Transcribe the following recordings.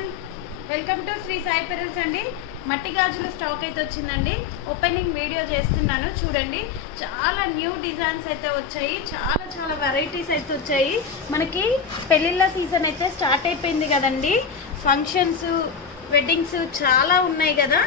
everyone, welcome to Sri Sai Perils అండి. మట్టి గాజుల stock అయితే వచ్చిందండి. ఓపెనింగ్ వీడియో చేస్తున్నాను చూడండి. చాలా న్యూ డిజైన్స్ అయితే వచ్చాయి, చాలా వెరైటీస్ అయితే వచ్చాయి. మనకి పెళ్ళిళ్ళ సీజన్ అయితే స్టార్ట్ అయిపోయింది కదండి. ఫంక్షన్స్, వెడ్డింగ్స్ చాలా ఉన్నాయి కదా,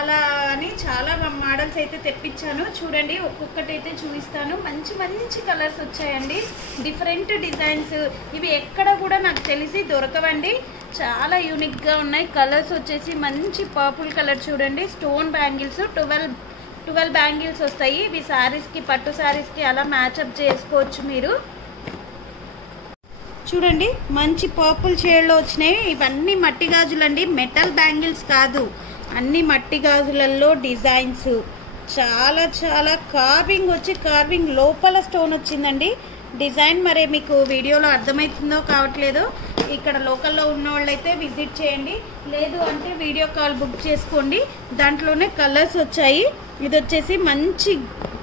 అలా అని చాలా మోడల్స్ అయితే తెప్పించాను చూడండి. ఒక్కొక్కటి అయితే చూపిస్తాను. మంచి కలర్స్ వచ్చాయండి, డిఫరెంట్ డిజైన్స్. ఇవి ఎక్కడ కూడా నాకు తెలిసి దొరకవండి, చాలా యూనిక్గా ఉన్నాయి. కలర్స్ వచ్చేసి మంచి పర్పుల్ కలర్ చూడండి. స్టోన్ బ్యాంగిల్స్ 12 బ్యాంగిల్స్ వస్తాయి. ఇవి శారీస్కి, పట్టు శారీస్కి అలా మ్యాచప్ చేసుకోవచ్చు మీరు. చూడండి మంచి పర్పుల్ షేడ్లో వచ్చినాయి. ఇవన్నీ మట్టి గాజులండి, మెటల్ బ్యాంగిల్స్ కాదు, అన్ని మట్టి గాజులలో డిజైన్స్. చాలా కార్వింగ్ వచ్చి, కార్వింగ్ లోపల స్టోన్ వచ్చిందండి. డిజైన్ మరి మీకు వీడియోలో అర్థమవుతుందో కావట్లేదు. ఇక్కడ లోకల్లో ఉన్న వాళ్ళైతే విజిట్ చేయండి, లేదు అంటే వీడియో కాల్ బుక్ చేసుకోండి. దాంట్లోనే కలర్స్ వచ్చాయి. ఇది వచ్చేసి మంచి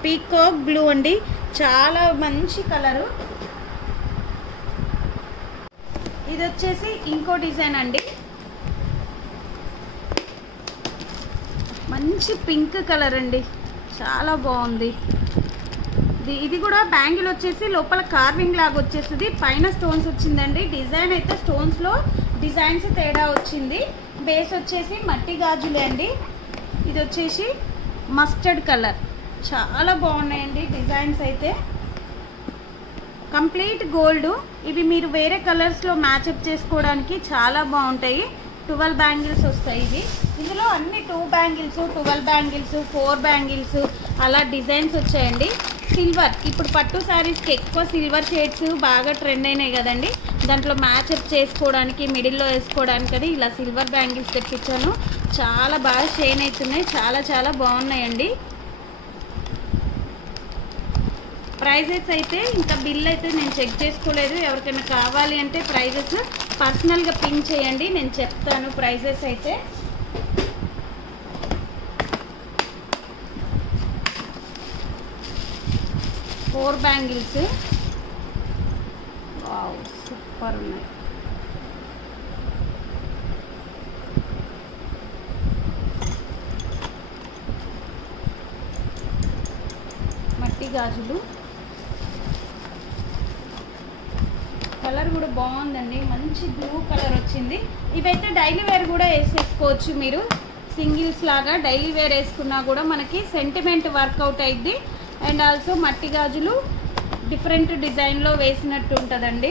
పీకాక్ బ్లూ అండి, చాలా మంచి కలరు. ఇది వచ్చేసి ఇంకో డిజైన్ అండి, మంచి పింక్ కలర్ అండి, చాలా బాగుంది. ఇది కూడా బ్యాంగిల్ వచ్చేసి లోపల కార్వింగ్ లాగా వచ్చేస్తుంది, పైన స్టోన్స్ వచ్చిందండి. డిజైన్ అయితే స్టోన్స్లో డిజైన్స్ తేడా వచ్చింది. బేస్ వచ్చేసి మట్టి గాజులే అండి. ఇది వచ్చేసి మస్టర్డ్ కలర్, చాలా బాగున్నాయండి డిజైన్స్ అయితే. Complete gold. ఇవి మీరు వేరే కలర్స్లో మ్యాచప్ చేసుకోవడానికి చాలా బాగుంటాయి. 12 బ్యాంగిల్స్ వస్తాయి. ఇందులో అన్ని 2 బ్యాంగిల్స్, 12 బ్యాంగిల్స్, 4 బ్యాంగిల్స్ అలా డిజైన్స్ వచ్చాయండి. సిల్వర్, ఇప్పుడు పట్టు శారీస్కి ఎక్కువ సిల్వర్ షేడ్స్ బాగా ట్రెండ్ అయినాయి కదండి. దాంట్లో మ్యాచప్ చేసుకోవడానికి, మిడిల్లో వేసుకోవడానికి అది ఇలా సిల్వర్ బ్యాంగిల్స్ తెప్పించాను. చాలా బాగా షైన్ అవుతున్నాయి, చాలా బాగున్నాయండి. ప్రైజెస్ అయితే ఇంకా బిల్ అయితే నేను చెక్ చేసుకోలేదు. ఎవరికైనా కావాలి అంటే ప్రైజెస్ పర్సనల్గా పిన్ చేయండి, నేను చెప్తాను ప్రైజెస్ అయితే. ఫోర్ బ్యాంగిల్స్, వావ్ సూపర్ ఉన్నాయి. మట్టి గాజులు కలర్ కూడా బాగుందండి, మంచి బ్లూ కలర్ వచ్చింది. ఇవైతే డైలీ వేర్ కూడా వేసేసుకోవచ్చు మీరు, సింగిల్స్ లాగా డైలీ వేర్ వేసుకున్నా కూడా మనకి సెంటిమెంట్ వర్కౌట్ అయింది. అండ్ ఆల్సో మట్టి గాజులు డిఫరెంట్ డిజైన్లో వేసినట్టు ఉంటుందండి.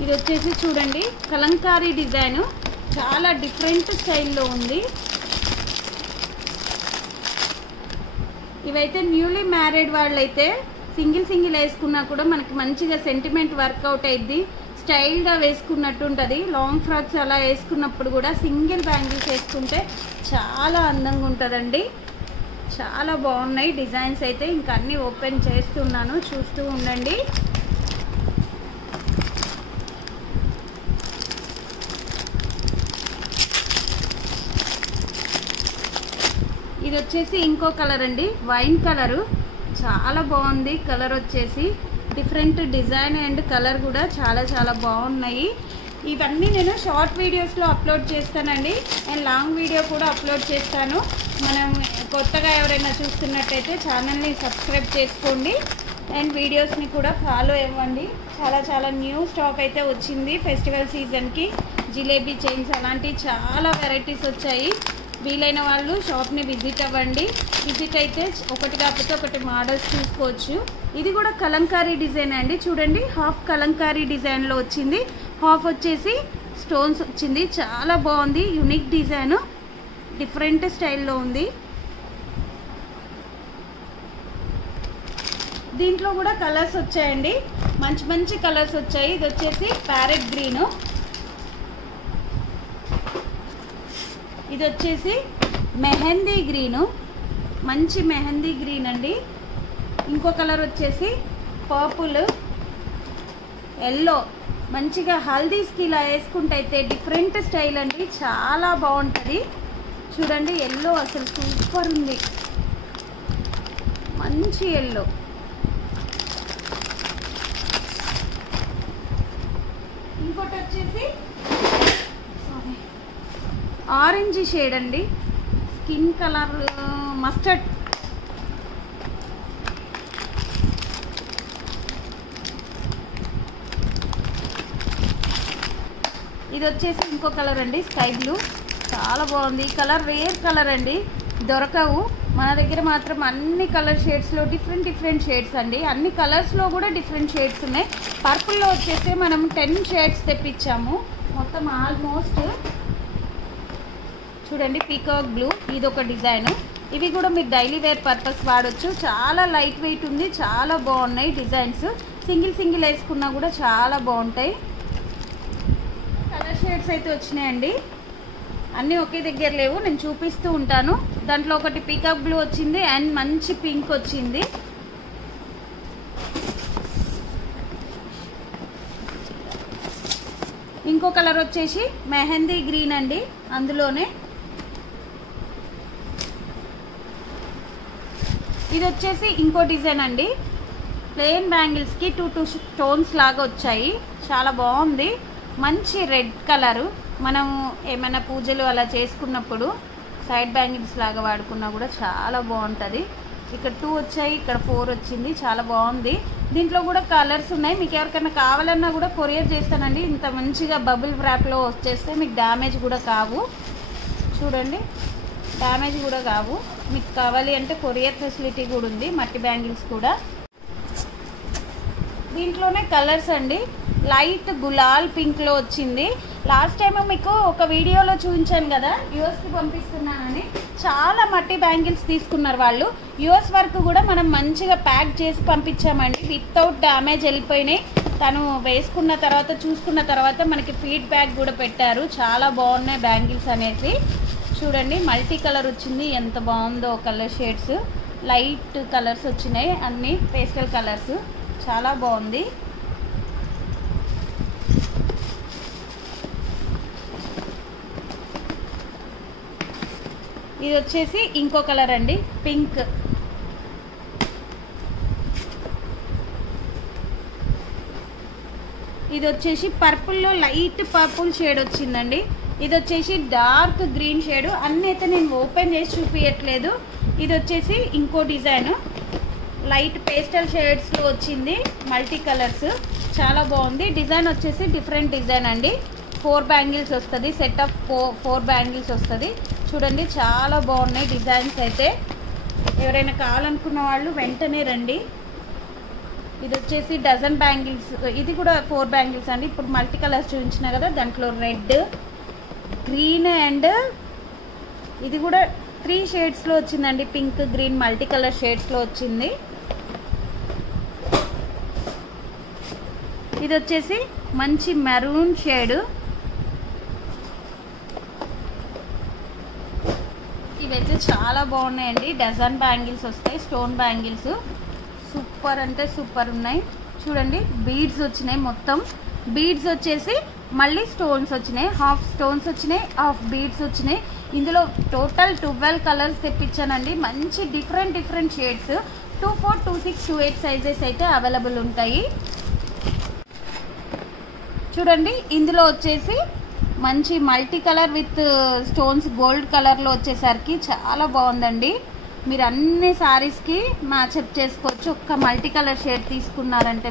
ఇది వచ్చేసి చూడండి కలంకారీ డిజైన్, చాలా డిఫరెంట్ స్టైల్లో ఉంది. ఇవైతే న్యూలీ మ్యారీడ్ వాళ్ళైతే సింగిల్ వేసుకున్నా కూడా మనకి మంచిగా సెంటిమెంట్ వర్కౌట్ అయింది, స్టైల్గా వేసుకున్నట్టు ఉంటుంది. లాంగ్ ఫ్రాక్స్ అలా వేసుకున్నప్పుడు కూడా సింగిల్ బ్యాంగిల్స్ వేసుకుంటే చాలా అందంగా ఉంటుందండి. చాలా బాగున్నాయి డిజైన్స్ అయితే. ఇంకా అన్నీ ఓపెన్ చేస్తున్నాను, చూస్తూ ఉండండి. ఇది వచ్చేసి ఇంకో కలర్ అండి, వైన్ కలరు, చాలా బాగుంది. కలర్ వచ్చేసి డిఫరెంట్ డిజైన్ అండ్ కలర్ కూడా చాలా బాగున్నాయి. ఇవన్నీ నేను షార్ట్ వీడియోస్లో అప్లోడ్ చేస్తానండి, అండ్ లాంగ్ వీడియో కూడా అప్లోడ్ చేస్తాను. మనం కొత్తగా ఎవరైనా చూస్తున్నట్టయితే ఛానల్ని సబ్స్క్రైబ్ చేసుకోండి, అండ్ వీడియోస్ని కూడా ఫాలో అవ్వండి. చాలా న్యూ స్టాక్ అయితే వచ్చింది ఫెస్టివల్ సీజన్కి. జిలేబీ చైన్స్ అలాంటివి చాలా వెరైటీస్ వచ్చాయి. వీలైన వాళ్ళు షాప్ని విజిట్ అవ్వండి. విజిట్ అయితే ఒకటి కాకపోతే ఒకటి మోడల్స్ చూసుకోవచ్చు. ఇది కూడా కలంకారీ డిజైన్ అండి, చూడండి హాఫ్ కలంకారీ డిజైన్లో వచ్చింది, హాఫ్ వచ్చేసి స్టోన్స్ వచ్చింది. చాలా బాగుంది, యూనిక్ డిజైన్, డిఫరెంట్ స్టైల్లో ఉంది. దీంట్లో కూడా కలర్స్ వచ్చాయండి, మంచి కలర్స్ వచ్చాయి. ఇది వచ్చేసి ప్యారెట్ గ్రీను, ఇది వచ్చేసి మెహందీ గ్రీను, మంచి మెహందీ గ్రీన్ అండి. ఇంకో కలర్ వచ్చేసి పర్పుల్, ఎల్లో, మంచిగా హల్దీస్కి ఇలా వేసుకుంటే అయితే డిఫరెంట్ స్టైల్ అండి, చాలా బాగుంటుంది. చూడండి ఎల్లో అసలు సూపర్ ఉంది, మంచి ఎల్లో. ఆరెంజ్ షేడ్ అండి, స్కిన్ కలర్ మస్టర్డ్. ఇది వచ్చేసి ఇంకో కలర్ అండి, స్కై బ్లూ. చాలా బాగుంది ఈ కలర్. రేర్ కలర్ అండి, దొరకవు మన దగ్గర మాత్రం. అన్ని కలర్ షేడ్స్లో డిఫరెంట్ షేడ్స్ అండి. అన్ని కలర్స్లో కూడా డిఫరెంట్ షేడ్స్ ఉన్నాయి. పర్పుల్లో వచ్చేసి మనం 10 షేడ్స్ తెప్పించాము మొత్తం. ఆల్మోస్ట్ చూడండి, పీకాక్ బ్లూ ఇది ఒక డిజైన్. ఇవి కూడా మీరు డైలీ వేర్ పర్పస్ వాడచ్చు. చాలా లైట్ వెయిట్ ఉంది, చాలా బాగున్నాయి డిజైన్స్. సింగిల్ వేసుకున్నా కూడా చాలా బాగుంటాయి. కలర్ షేడ్స్ అయితే వచ్చినాయండి, అన్నీ ఒకే దగ్గర లేవు, నేను చూపిస్తూ ఉంటాను. దాంట్లో ఒకటి పీకాక్ బ్లూ వచ్చింది అండ్ మంచి పింక్ వచ్చింది. ఇంకో కలర్ వచ్చేసి మెహందీ గ్రీన్ అండి, అందులోనే ఇది వచ్చేసి ఇంకో డిజైన్ అండి. ప్లెయిన్ బ్యాంగిల్స్కి 2 స్టోన్స్ లాగా వచ్చాయి, చాలా బాగుంది. మంచి రెడ్ కలరు, మనం ఏమైనా పూజలు అలా చేసుకున్నప్పుడు సైడ్ బ్యాంగిల్స్ లాగా వాడుకున్నా కూడా చాలా బాగుంటుంది. ఇక్కడ 2 వచ్చాయి, ఇక్కడ 4 వచ్చింది, చాలా బాగుంది. దీంట్లో కూడా కలర్స్ ఉన్నాయి. మీకు ఎవరికైనా కావాలన్నా కూడా కొరియర్ చేస్తానండి. ఇంత మంచిగా బబుల్ ర్యాప్లో వచ్చేస్తే మీకు డ్యామేజ్ కూడా కావు. చూడండి, డ్యామేజ్ కూడా కావు. మీకు కావాలి అంటే కొరియర్ ఫెసిలిటీ కూడా ఉంది. మట్టి బ్యాంగిల్స్ కూడా. దీంట్లోనే కలర్స్ అండి, లైట్ గులాల్ పింక్లో వచ్చింది. లాస్ట్ టైం మీకు ఒక వీడియోలో చూపించాను కదా, యూఎస్కి పంపిస్తున్నానని. చాలా మట్టి బ్యాంగిల్స్ తీసుకున్నారు వాళ్ళు. యూఎస్ వర్క్ కూడా మనం మంచిగా ప్యాక్ చేసి పంపించామండి, వితౌట్ డ్యామేజ్ వెళ్ళిపోయినాయి. తను వేసుకున్న తర్వాత చూసుకున్న తర్వాత మనకి ఫీడ్బ్యాక్ కూడా పెట్టారు, చాలా బాగున్నాయి బ్యాంగిల్స్ అనేసి. చూడండి, మల్టీ కలర్ వచ్చింది, ఎంత బాగుందో కలర్ షేడ్స్. లైట్ కలర్స్ వచ్చినాయి, అన్నీ పేస్టల్ కలర్స్, చాలా బాగుంది. ఇది వచ్చేసి ఇంకో కలర్ అండి, పింక్. ఇది వచ్చేసి పర్పుల్లో లైట్ పర్పుల్ షేడ్ వచ్చిందండి. ఇది వచ్చేసి డార్క్ గ్రీన్ షేడ్. అన్నీ అయితే నేను ఓపెన్ చేసి చూపించట్లేదు. ఇది వచ్చేసి ఇంకో డిజైన్, లైట్ పేస్టల్ షేడ్స్లో వచ్చింది, మల్టీ కలర్స్, చాలా బాగుంది. డిజైన్ వచ్చేసి డిఫరెంట్ డిజైన్ అండి. 4 బ్యాంగిల్స్ వస్తుంది, సెట్ ఆఫ్ 4 బ్యాంగిల్స్ వస్తుంది. చూడండి, చాలా బాగున్నాయి డిజైన్స్ అయితే. ఎవరైనా కావాలనుకున్న వాళ్ళు వెంటనే రండి. ఇది వచ్చేసి డజన్ బ్యాంగిల్స్, ఇది కూడా 4 బ్యాంగిల్స్ అండి. ఇప్పుడు మల్టీ కలర్స్ చూపించిన కదా, దాంట్లో రెడ్, గ్రీన్ అండ్ ఇది కూడా 3 షేడ్స్లో వచ్చిందండి. పింక్, గ్రీన్, మల్టీ కలర్ షేడ్స్లో వచ్చింది. ఇది వచ్చేసి మంచి మెరూన్ షేడ్. ఇవైతే చాలా బాగున్నాయండి. డజన్ బ్యాంగిల్స్ వస్తాయి, స్టోన్ బ్యాంగిల్స్. సూపర్ అంటే సూపర్ ఉన్నాయి. చూడండి, బీడ్స్ వచ్చినాయి, మొత్తం బీడ్స్ వచ్చేసి మళ్ళీ స్టోన్స్ వచ్చినాయి. హాఫ్ స్టోన్స్ వచ్చినాయి, హాఫ్ బీడ్స్ వచ్చినాయి. ఇందులో టోటల్ 12 కలర్స్ తెప్పించానండి. మంచి డిఫరెంట్ షేడ్స్. 2, 4, 2, 6, 2, 8 సైజెస్ అయితే అవైలబుల్ ఉంటాయి. చూడండి, ఇందులో వచ్చేసి మంచి multi colour with stones gold కలర్లో వచ్చేసరికి చాలా బాగుందండి. మీరు అన్ని శారీస్కి మ్యాచప్ చేసుకోవచ్చు. ఒక్క మల్టీ కలర్ షేడ్ తీసుకున్నారంటే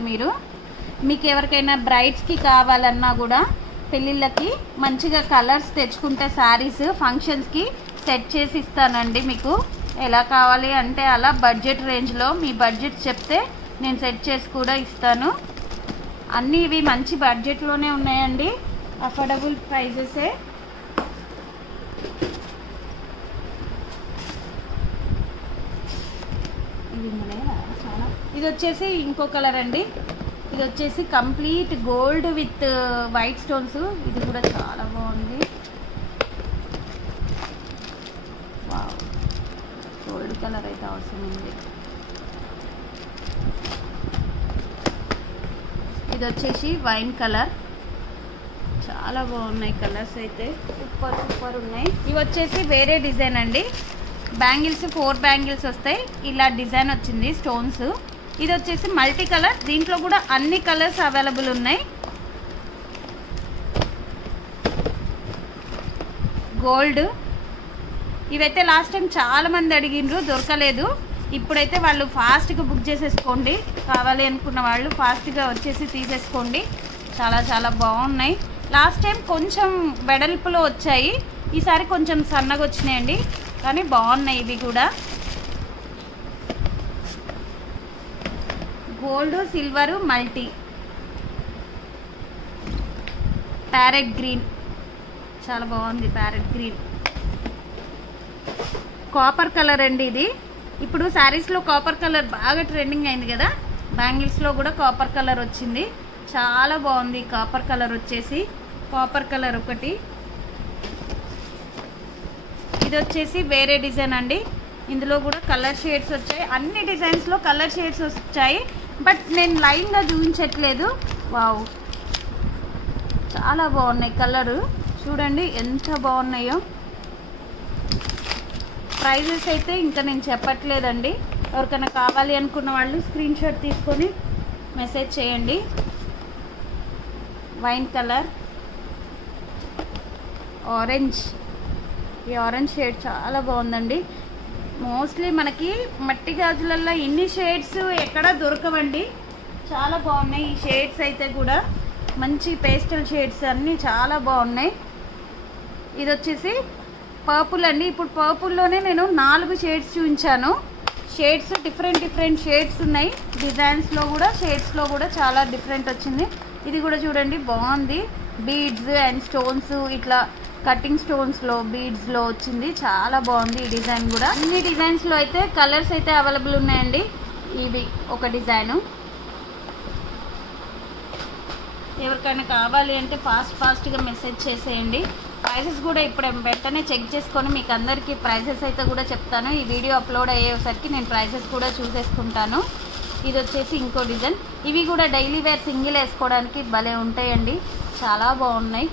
మీకు ఎవరికైనా బ్రైడ్స్కి కావాలన్నా కూడా పెళ్ళిళ్ళకి మంచిగా కలర్స్ తెచ్చుకుంటే శారీస్ ఫంక్షన్స్కి సెట్ చేసి ఇస్తానండి. మీకు ఎలా కావాలి అంటే అలా బడ్జెట్ రేంజ్లో మీ బడ్జెట్ చెప్తే నేను సెట్ చేసి కూడా ఇస్తాను. అన్నీ ఇవి మంచి బడ్జెట్లోనే ఉన్నాయండి, అఫోర్డబుల్ ప్రైజెసే. ఇది వచ్చేసి ఇంకో కలర్ అండి. ఇది వచ్చేసి complete gold with white stones. ఇది కూడా చాలా బాగుంది. వావ్, గోల్డ్ కలర్ అయితే అవసరం ఉంది. ఇది వచ్చేసి వైన్ కలర్. చాలా బాగున్నాయి కలర్స్ అయితే, సూపర్ ఉన్నాయి. ఇవి వచ్చేసి వేరే డిజైన్ అండి. బ్యాంగిల్స్ 4 బ్యాంగిల్స్ వస్తాయి, ఇలా డిజైన్ వచ్చింది స్టోన్స్. ఇది వచ్చేసి మల్టీ కలర్. దీంట్లో కూడా అన్ని కలర్స్ అవైలబుల్ ఉన్నాయి. గోల్డ్. ఇవైతే లాస్ట్ టైం చాలా మంది అడిగిండ్రు, దొరకలేదు. ఇప్పుడైతే వాళ్ళు ఫాస్ట్గా బుక్ చేసేసుకోండి, కావాలి అనుకున్న వాళ్ళు ఫాస్ట్గా వచ్చేసి తీసేసుకోండి. చాలా చాలా బాగున్నాయి. లాస్ట్ టైం కొంచెం వెడల్పులో వచ్చాయి, ఈసారి కొంచెం సన్నగా వచ్చినాయండి, కానీ బాగున్నాయి ఇవి కూడా. Gold silver multi parrot green, చాలా బాగుంది ప్యారెట్ గ్రీన్. కాపర్ కలర్ అండి ఇది. ఇప్పుడు శారీస్లో కాపర్ కలర్ బాగా ట్రెండింగ్ అయింది కదా, బ్యాంగిల్స్లో కూడా కాపర్ కలర్ వచ్చింది, చాలా బాగుంది. కాపర్ కలర్ వచ్చేసి కాపర్ కలర్ ఒకటి. ఇది వచ్చేసి వేరే డిజైన్ అండి, ఇందులో కూడా కలర్ షేడ్స్ వచ్చాయి. అన్ని డిజైన్స్లో కలర్ షేడ్స్ వచ్చాయి, బట్ నేను లైన్గా చూపించట్లేదు. వావ్, చాలా బాగున్నాయి కలరు, చూడండి ఎంత బాగున్నాయో. ప్రైజెస్ అయితే ఇంకా నేను చెప్పట్లేదండి, ఎవరికైనా కావాలి అనుకున్న వాళ్ళు స్క్రీన్ షాట్ తీసుకొని మెసేజ్ చేయండి. వైన్ కలర్, ఆరెంజ్, ఈ ఆరెంజ్ షేడ్ చాలా బాగుందండి. మోస్ట్లీ మనకి మట్టి గాజులలో ఇన్ని షేడ్స్ ఎక్కడా దొరకవండి, చాలా బాగున్నాయి ఈ షేడ్స్ అయితే కూడా. మంచి పేస్టల్ షేడ్స్ అన్నీ చాలా బాగున్నాయి. ఇది వచ్చేసి పర్పుల్ అండి. ఇప్పుడు పర్పుల్లోనే నేను 4 షేడ్స్ చూపించాను. షేడ్స్ డిఫరెంట్ షేడ్స్ ఉన్నాయి. డిజైన్స్లో కూడా షేడ్స్లో కూడా చాలా డిఫరెంట్ వచ్చింది. ఇది కూడా చూడండి బాగుంది, బీడ్స్ అండ్ స్టోన్స్, ఇట్లా కటింగ్ స్టోన్స్లో బీడ్స్లో వచ్చింది, చాలా బాగుంది ఈ డిజైన్ కూడా. అన్ని డిజైన్స్లో అయితే కలర్స్ అయితే అవైలబుల్ ఉన్నాయండి. ఇవి ఒక డిజైను, ఎవరికైనా కావాలి అంటే ఫాస్ట్గా మెసేజ్ చేసేయండి. ప్రైజెస్ కూడా ఇప్పుడు వెంటనే చెక్ చేసుకొని మీకు అందరికీ ప్రైజెస్ అయితే కూడా చెప్తాను. ఈ వీడియో అప్లోడ్ అయ్యేసరికి నేను ప్రైజెస్ కూడా చూసేసుకుంటాను. ఇది వచ్చేసి ఇంకో డిజైన్. ఇవి కూడా డైలీ వేర్ సింగిల్ వేసుకోవడానికి భలే ఉంటాయండి, చాలా బాగున్నాయి.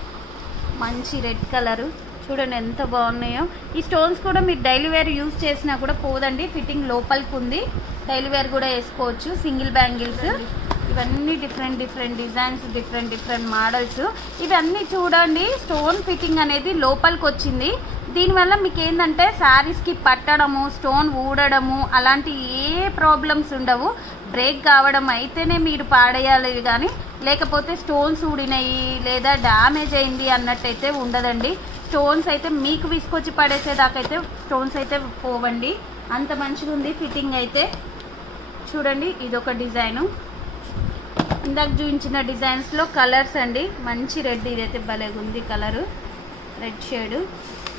మంచి రెడ్ కలరు, చూడండి ఎంత బాగున్నాయో. ఈ స్టోన్స్ కూడా మీరు డైలీ వేర్ యూజ్ చేసినా కూడా పోదండి, ఫిట్టింగ్ లోపలికి ఉంది, డైలీ వేర్ కూడా వేసుకోవచ్చు. సింగిల్ బ్యాంగిల్స్, ఇవన్నీ డిఫరెంట్ డిజైన్స్, డిఫరెంట్ మోడల్స్. ఇవన్నీ చూడండి, స్టోన్ ఫిట్టింగ్ అనేది లోపలికి వచ్చింది. దీనివల్ల మీకు ఏంటంటే శారీస్కి పట్టడము, స్టోన్ ఊడడము అలాంటి ఏ ప్రాబ్లమ్స్ ఉండవు. బ్రేక్ కావడం అయితేనే మీరు పాడేయాలి, కానీ లేకపోతే స్టోన్స్ ఊడినాయి లేదా డ్యామేజ్ అయింది అన్నట్టయితే ఉండదండి. స్టోన్స్ అయితే మీకు విసుకొచ్చి పడేసేదాకైతే స్టోన్స్ అయితే పోవండి, అంత మంచిగా ఉంది ఫిట్టింగ్ అయితే. చూడండి ఇదొక డిజైను. ఇందాక చూపించిన డిజైన్స్లో కలర్స్ అండి, మంచి రెడ్, ఇదైతే భలేగా ఉంది కలరు, రెడ్ షేడు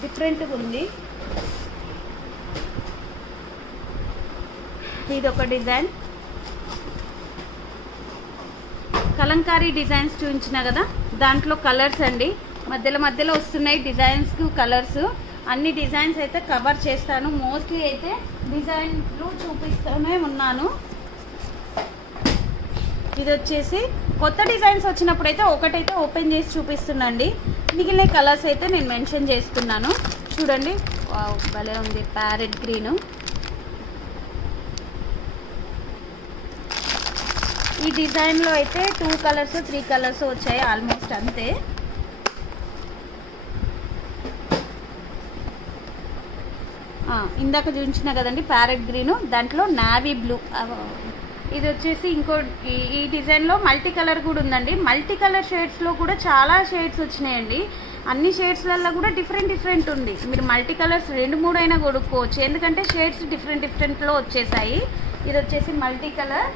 డిఫరెంట్గా ఉంది. ఇదొక డిజైన్, కలంకారీ డిజైన్స్ చూపించిన కదా, దాంట్లో కలర్స్ అండి, మధ్యలో వస్తున్నాయి డిజైన్స్కు కలర్స్. అన్ని డిజైన్స్ అయితే కవర్ చేస్తాను, మోస్ట్లీ అయితే డిజైన్లు చూపిస్తూనే ఉన్నాను. ఇది వచ్చేసి కొత్త డిజైన్స్ వచ్చినప్పుడు అయితే ఒకటైతే ఓపెన్ చేసి చూపిస్తున్నాండి, మిగిలిన కలర్స్ అయితే నేను మెన్షన్ చేస్తున్నాను. చూడండి వావ్, భలే ఉంది ప్యారెట్ గ్రీను. ఈ డిజైన్లో అయితే 2 కలర్స్ 3 కలర్స్ వచ్చాయి ఆల్మోస్ట్ అంతే. ఇందాక చూపించిన కదండి ప్యారెట్ గ్రీను, దాంట్లో నావీ బ్లూ. ఇది వచ్చేసి ఇంకో ఈ డిజైన్లో మల్టీ కలర్ కూడా ఉందండి. మల్టీ కలర్ షేడ్స్లో కూడా చాలా షేడ్స్ వచ్చినాయండి. అన్ని షేడ్స్లలో కూడా డిఫరెంట్ ఉంది. మీరు మల్టీ కలర్స్ 2-3 అయినా కొనుక్కోవచ్చు, ఎందుకంటే షేడ్స్ డిఫరెంట్లో వచ్చేసాయి. ఇది వచ్చేసి మల్టీ కలర్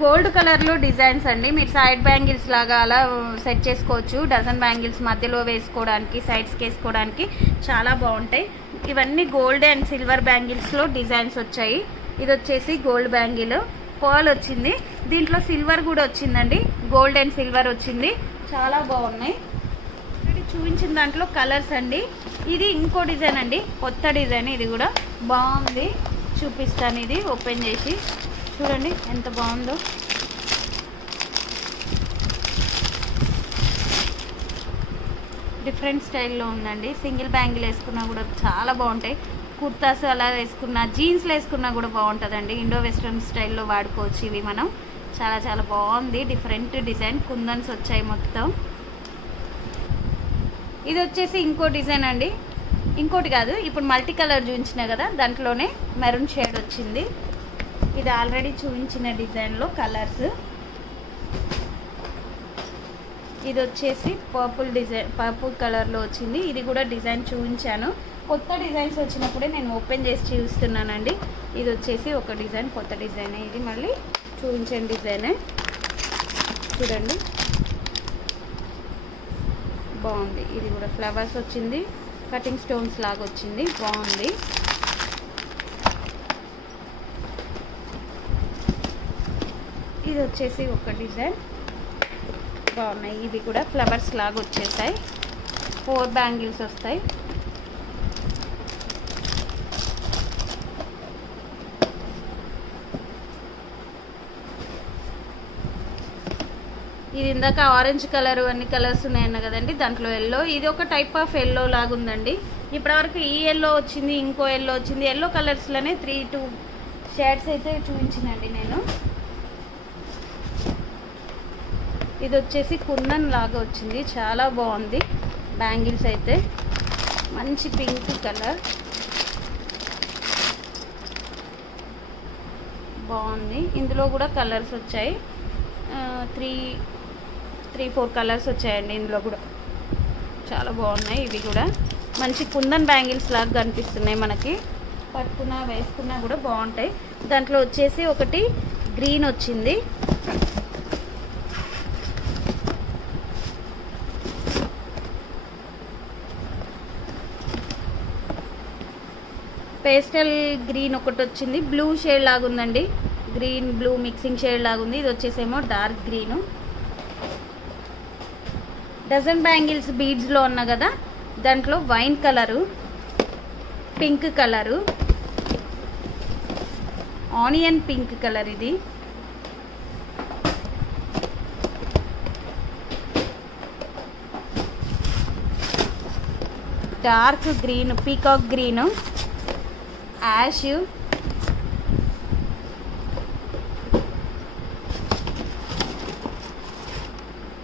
గోల్డ్ కలర్లో డిజైన్స్ అండి. మీరు సైడ్ బ్యాంగిల్స్ లాగా అలా సెట్ చేసుకోవచ్చు, డజన్ బ్యాంగిల్స్ మధ్యలో వేసుకోవడానికి, సైడ్స్కి వేసుకోవడానికి చాలా బాగుంటాయి. ఇవన్నీ గోల్డ్ అండ్ సిల్వర్ బ్యాంగిల్స్లో డిజైన్స్ వచ్చాయి. ఇది వచ్చేసి గోల్డ్ బ్యాంగిల్, పర్ల్ వచ్చింది, దీంట్లో సిల్వర్ కూడా వచ్చిందండి, గోల్డ్ అండ్ సిల్వర్ వచ్చింది, చాలా బాగున్నాయి. చూపించిన దాంట్లో కలర్స్ అండి. ఇది ఇంకో డిజైన్ అండి, కొత్త డిజైన్, ఇది కూడా బాగుంది, చూపిస్తాను. ఇది ఓపెన్ చేసి చూడండి ఎంత బాగుందో. డిఫరెంట్ స్టైల్లో ఉందండి. సింగిల్ బ్యాంగిల్ వేసుకున్నా కూడా చాలా బాగుంటాయి. కుర్తాస్ అలా వేసుకున్నా, జీన్స్లో వేసుకున్నా కూడా బాగుంటుందండి. ఇండో వెస్ట్రన్ స్టైల్లో వాడుకోవచ్చు ఇవి మనం. చాలా చాలా బాగుంది, డిఫరెంట్ డిజైన్, కుందన్స్ వచ్చాయి మొత్తం. ఇది వచ్చేసి ఇంకో డిజైన్ అండి, ఇంకోటి కాదు, ఇప్పుడు మల్టీ కలర్ చూపించిన కదా దాంట్లోనే మెరూన్ షేడ్ వచ్చింది. ఇది ఆల్రెడీ చూపించిన డిజైన్లో కలర్స్. ఇది వచ్చేసి పర్పుల్ డిజైన్, పర్పుల్ కలర్లో వచ్చింది. ఇది కూడా డిజైన్ చూపించాను. కొత్త డిజైన్స్ వచ్చినప్పుడే నేను ఓపెన్ చేసి చూస్తున్నానండి. ఇది వచ్చేసి ఒక డిజైన్, కొత్త డిజైన్. ఇది మళ్ళీ చూపించిన డిజైనే చూడండి, బాగుంది. ఇది కూడా ఫ్లవర్స్ వచ్చింది, కటింగ్ స్టోన్స్ లాగా వచ్చింది, బాగుంది. ఇది వచ్చేసి ఒక డిజైన్, బాగున్నాయి. ఇవి కూడా ఫ్లవర్స్ లాగా వచ్చేసాయి. 4 బ్యాంగిల్స్ వస్తాయి. ఇది ఇందాక ఆరెంజ్ కలర్ అన్ని కలర్స్ ఉన్నాయన్న కదండి, దాంట్లో ఎల్లో. ఇది ఒక టైప్ ఆఫ్ ఎల్లో లాగా ఉందండి. ఇప్పటివరకు ఈ ఎల్లో వచ్చింది, ఇంకో ఎల్లో వచ్చింది. ఎల్లో కలర్స్లోనే 2 షేడ్స్ అయితే చూపించినండి నేను. ఇది వచ్చేసి కుందన్ లాగా వచ్చింది, చాలా బాగుంది. బ్యాంగిల్స్ అయితే మంచి పింక్ కలర్, బాగుంది. ఇందులో కూడా కలర్స్ వచ్చాయి, 3-4 కలర్స్ వచ్చాయండి. ఇందులో కూడా చాలా బాగున్నాయి. ఇవి కూడా మంచి కుందన్ బ్యాంగిల్స్ లాగా కనిపిస్తున్నాయి మనకి. పట్టుకున్నా వేసుకున్నా కూడా బాగుంటాయి. దాంట్లో వచ్చేసి ఒకటి గ్రీన్ వచ్చింది, పేస్టల్ గ్రీన్ ఒకటి వచ్చింది. బ్లూ షేడ్ లాగా ఉందండి, గ్రీన్ బ్లూ మిక్సింగ్ షేడ్ లాగా ఉంది. ఇది వచ్చేసేమో డార్క్ గ్రీను. డజన్ బ్యాంగిల్స్ బీడ్స్లో ఉన్నా కదా, దాంట్లో wine colour, pink colour, onion pink colour, ఇది dark green, peacock green, ash,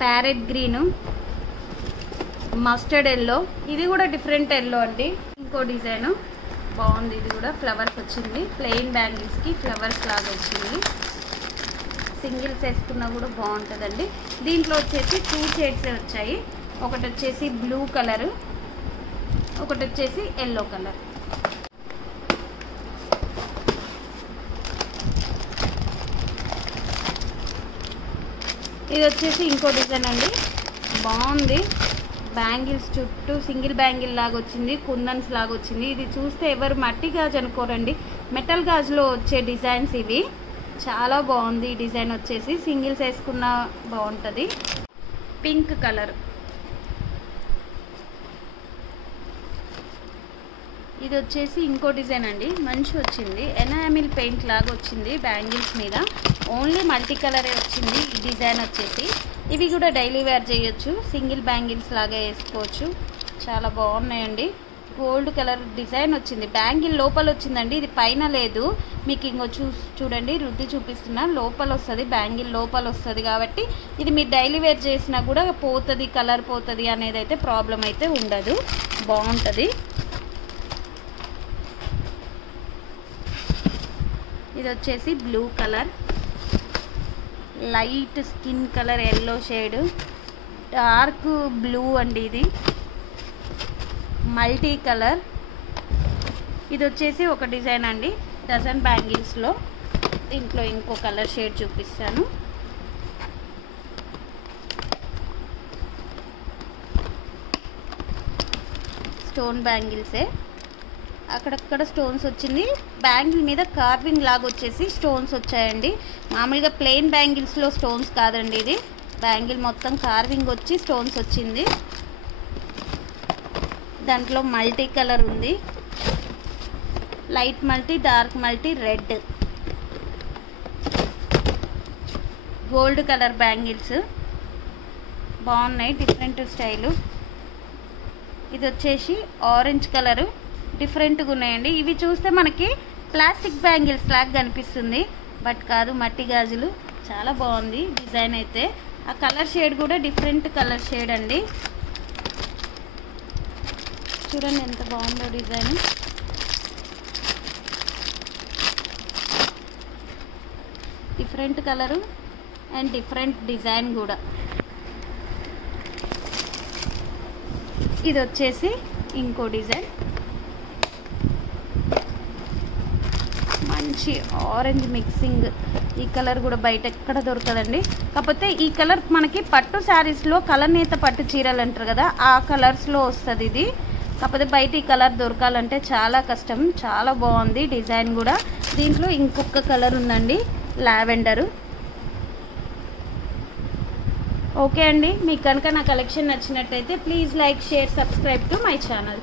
parrot green, mustard yellow. ఇది కూడా డిఫరెంట్ ఎల్లో అండి, ఇంకో డిజైన్ బాగుంది. ఇది కూడా ఫ్లవర్స్ వచ్చింది, ప్లెయిన్ బ్యాంగిల్స్కి ఫ్లవర్స్ లాగా వచ్చింది. సింగిల్స్ వేసుకున్నా కూడా బాగుంటుందండి. దీంట్లో వచ్చేసి 2 షేడ్స్ వచ్చాయి. ఒకటి వచ్చేసి బ్లూ కలరు, ఒకటి వచ్చేసి ఎల్లో కలర్. ఇది వచ్చేసి ఇంకో డిజైన్ అండి, బాగుంది. బ్యాంగిల్స్ చుట్టూ సింగిల్ బ్యాంగిల్ లాగా వచ్చింది, కుందన్స్ లాగా వచ్చింది. ఇది చూస్తే ఎవరు మట్టి గాజు అనుకోరండి, మెటల్ గాజులో వచ్చే డిజైన్స్ ఇవి. చాలా బాగుంది. ఈ డిజైన్ వచ్చేసి సింగిల్స్ వేసుకున్నా బాగుంటుంది. పింక్ కలర్, ఇది వచ్చేసి ఇంకో డిజైన్ అండి, మంచి వచ్చింది. ఎనామిల్ పెయింట్ లాగా వచ్చింది బ్యాంగిల్స్ మీద. ఓన్లీ మల్టీ కలరే వచ్చింది ఈ డిజైన్ వచ్చేసి. ఇవి కూడా డైలీ వేర్ చేయొచ్చు, సింగిల్ బ్యాంగిల్స్ లాగా వేసుకోవచ్చు. చాలా బాగున్నాయండి. గోల్డ్ కలర్ డిజైన్ వచ్చింది, బ్యాంగిల్ లోపల వచ్చిందండి. ఇది పైన లేదు, మీకు ఇంకో చూడండి, రుద్ది చూపిస్తున్నా. లోపల వస్తుంది, బ్యాంగిల్ లోపల వస్తుంది. కాబట్టి ఇది మీరు డైలీ వేర్ చేసినా కూడా పోతుంది, కలర్ పోతుంది అనేది అయితే ప్రాబ్లం అయితే ఉండదు, బాగుంటుంది. ఇది వచ్చేసి blue colour, light skin colour yellow shade, dark blue అండి. ఇది మల్టీ కలర్. ఇది వచ్చేసి ఒక డిజైన్ అండి, డజన్ బ్యాంగిల్స్లో. దీంట్లో ఇంకో కలర్ షేడ్ చూపిస్తాను. స్టోన్ బ్యాంగిల్సే, అక్కడక్కడ స్టోన్స్ వచ్చింది. బ్యాంగిల్ మీద కార్వింగ్ లాగా వచ్చేసి స్టోన్స్ వచ్చాయండి. మామూలుగా ప్లెయిన్ బ్యాంగిల్స్లో స్టోన్స్ కాదండి, ఇది బ్యాంగిల్ మొత్తం కార్వింగ్ వచ్చి స్టోన్స్ వచ్చింది. దాంట్లో మల్టీ కలర్ ఉంది, light multi, dark multi, red, gold colour bangles బాగున్నాయి, డిఫరెంట్ స్టైలు. ఇది వచ్చేసి ఆరెంజ్ కలరు, డిఫరెంట్గా ఉన్నాయండి. ఇవి చూస్తే మనకి ప్లాస్టిక్ బ్యాంగిల్స్ లాగా కనిపిస్తుంది, బట్ కాదు, మట్టి గాజులు. చాలా బాగుంది డిజైన్ అయితే. ఆ కలర్ షేడ్ కూడా డిఫరెంట్ కలర్ షేడ్ అండి. చూడండి ఎంత బాగుందో design. Different colour and different design కూడా. ఇది వచ్చేసి ఇంకో డిజైన్, మంచి ఆరెంజ్ మిక్సింగ్. ఈ కలర్ కూడా బయట ఎక్కడ దొరకదండి. కాకపోతే ఈ కలర్ మనకి పట్టు శారీస్లో కలనేత పట్టు చీరలు అంటారు కదా, ఆ కలర్స్లో వస్తుంది ఇది. కాకపోతే బయట ఈ కలర్ దొరకాలంటే చాలా కష్టం. చాలా బాగుంది డిజైన్ కూడా. దీంట్లో ఇంకొక కలర్ ఉందండి, లావెండరు. ఓకే అండి, మీకు కనుక నా కలెక్షన్ నచ్చినట్టయితే please like, share, subscribe to my channel.